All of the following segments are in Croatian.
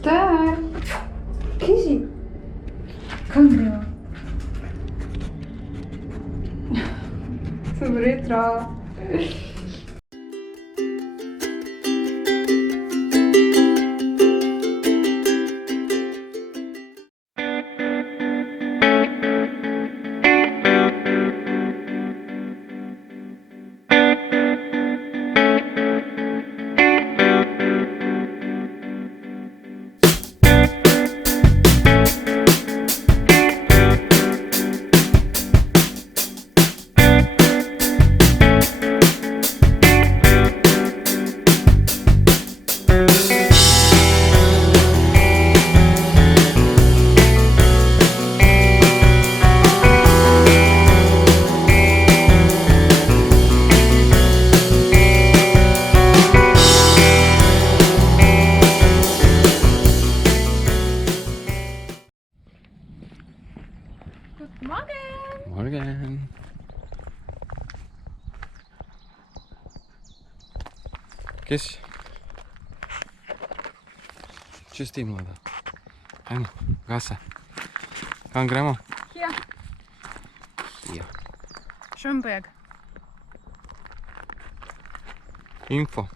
Šta? Kisi? Kam gremo? Dobro jutro. Morgen. Kje si? Čisti mlada. Ajmo, gasa. Kam gremo? Ja. Ja. Schönberg. Info.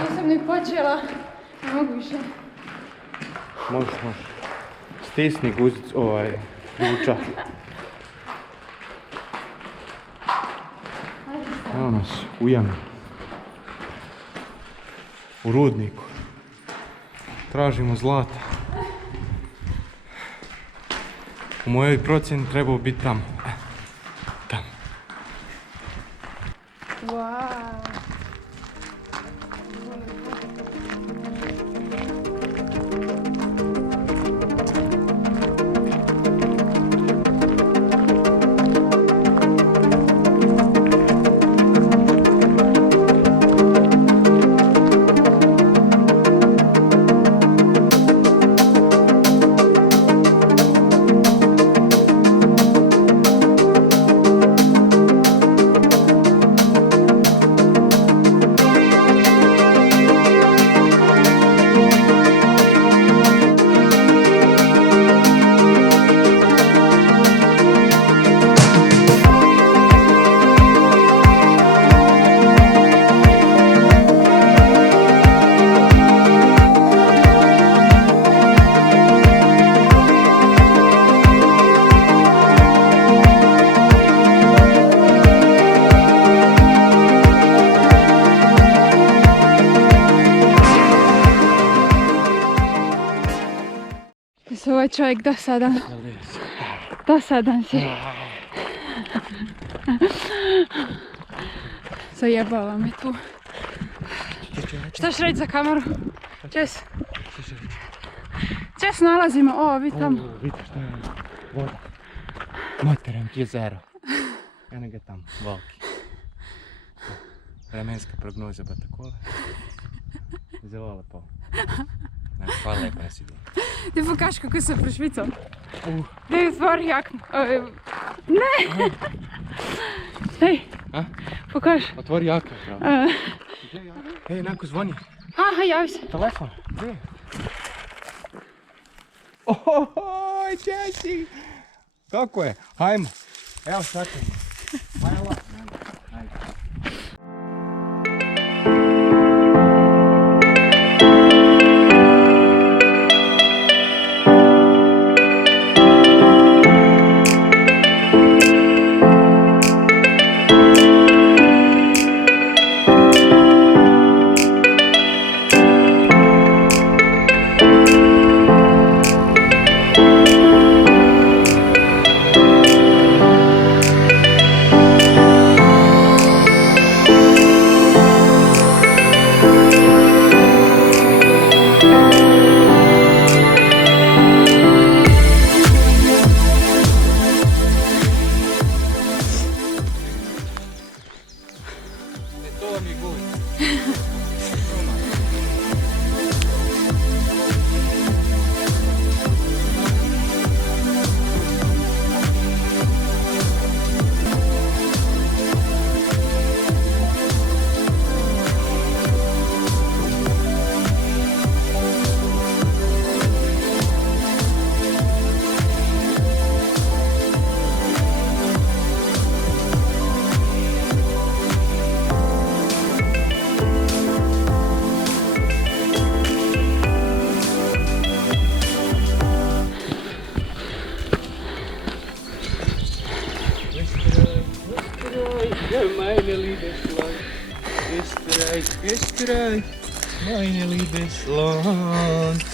Nisam ni počela, ne mogu više. Možeš. Stisni guzic, ključa. Evo nas u jami. U rudniku. Tražimo zlata. U mojoj procjeni trebao biti tamo. Tamo. Wow. Ovaj čovjek dosadan si. Zajebala me tu. Šta ćeš reći za kameru? Čes? Čes nalazimo, vidi tamo. Vidi šta je voda. Materijem jezero. Eno ga tamo, veliki. Vremenska prognoza ba takole. Zelo lepo. Hvala lepa, ja si bil. Ti pokaži kako se prošvicao. Daj, otvori jaknu. Ne! Daj, pokaži. Otvori jaknu, pravo. Ej, neko zvoni. Aha, javi se. Telefon. Gdje? Ohoj, Česi! Kako je? Hajmo. Evo, čekajmo. Hajmo. Hajmo. To vam je gut. Ja, meine Liebesland. Österreich, Österreich, meine Liebesland.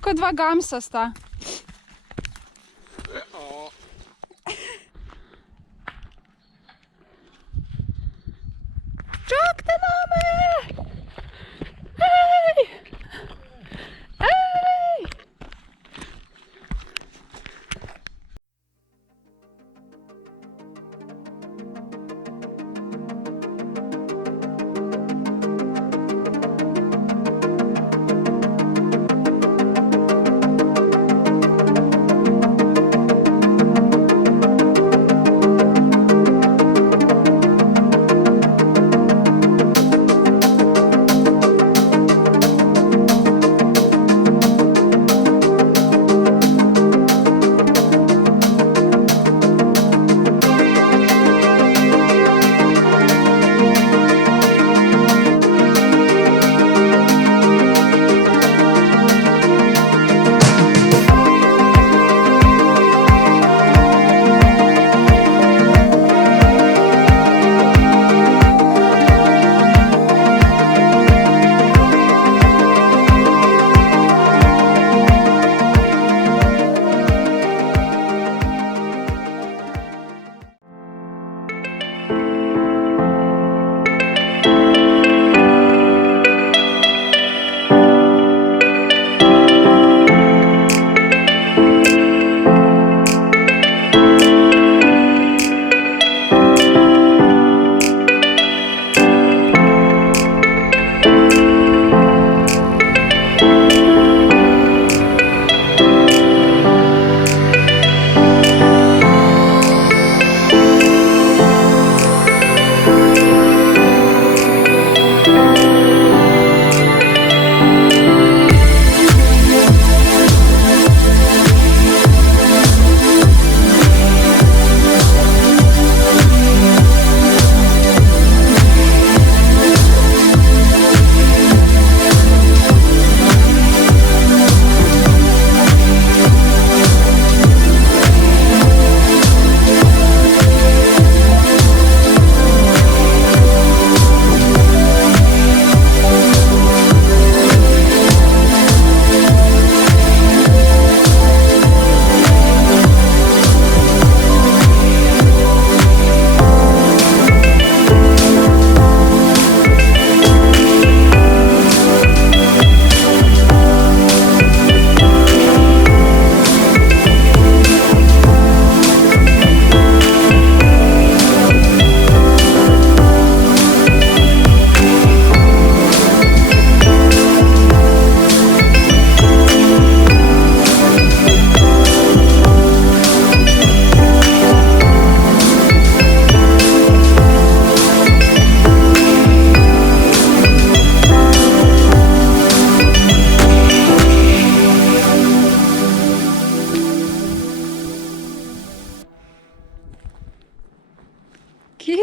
Kot dva gamsa sta. Čakajte name! Hej! Hej!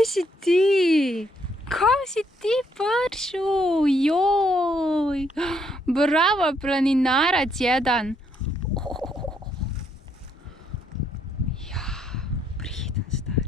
si ti? Kam si ti prišel? Joj! Bravo, planinarac jedan. Ja, prijeten star.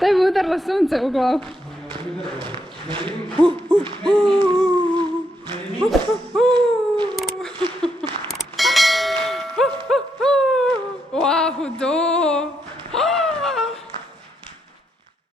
Daj bi udarilo sunce u glavu.